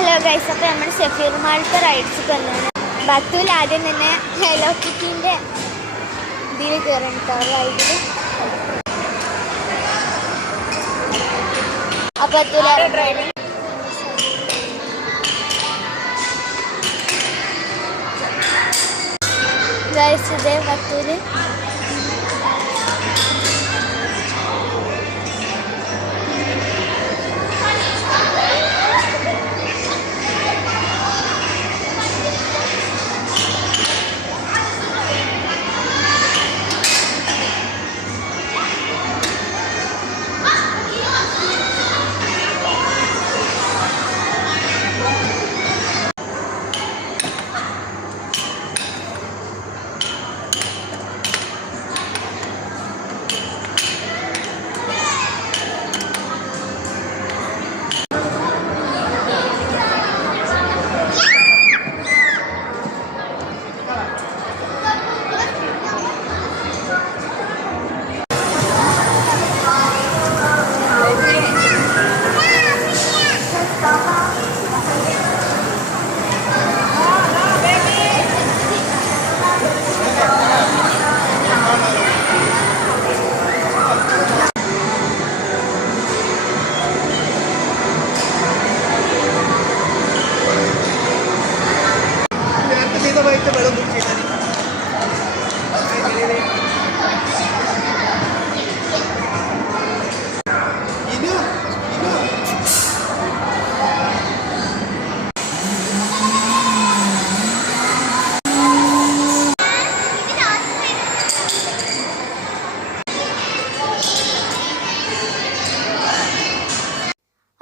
Hello guys, അപ്പോൾ നമ്മൾ Safeer മാൾത്തെ rides വന്നാണ്. ബത്തൂൽ ആദ്യം തന്നെ ഹലോ കിറ്റിൻ്റെ ഇതിൽ കയറിട്ടോ റൈഡിൽ. അപ്പോൾ ബത്തൂൽ ഗൈസ് ഇതേ ബത്തൂൽ.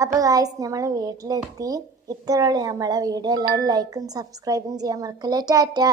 അപ്പോൾ ഗായ്സ്, നമ്മൾ വീട്ടിലെത്തി. ഇത്രയുള്ള നമ്മളെ വീഡിയോ. എല്ലാവരും ലൈക്കും സബ്സ്ക്രൈബും ചെയ്യാൻ മറക്കല്ലേ. ടാറ്റാ.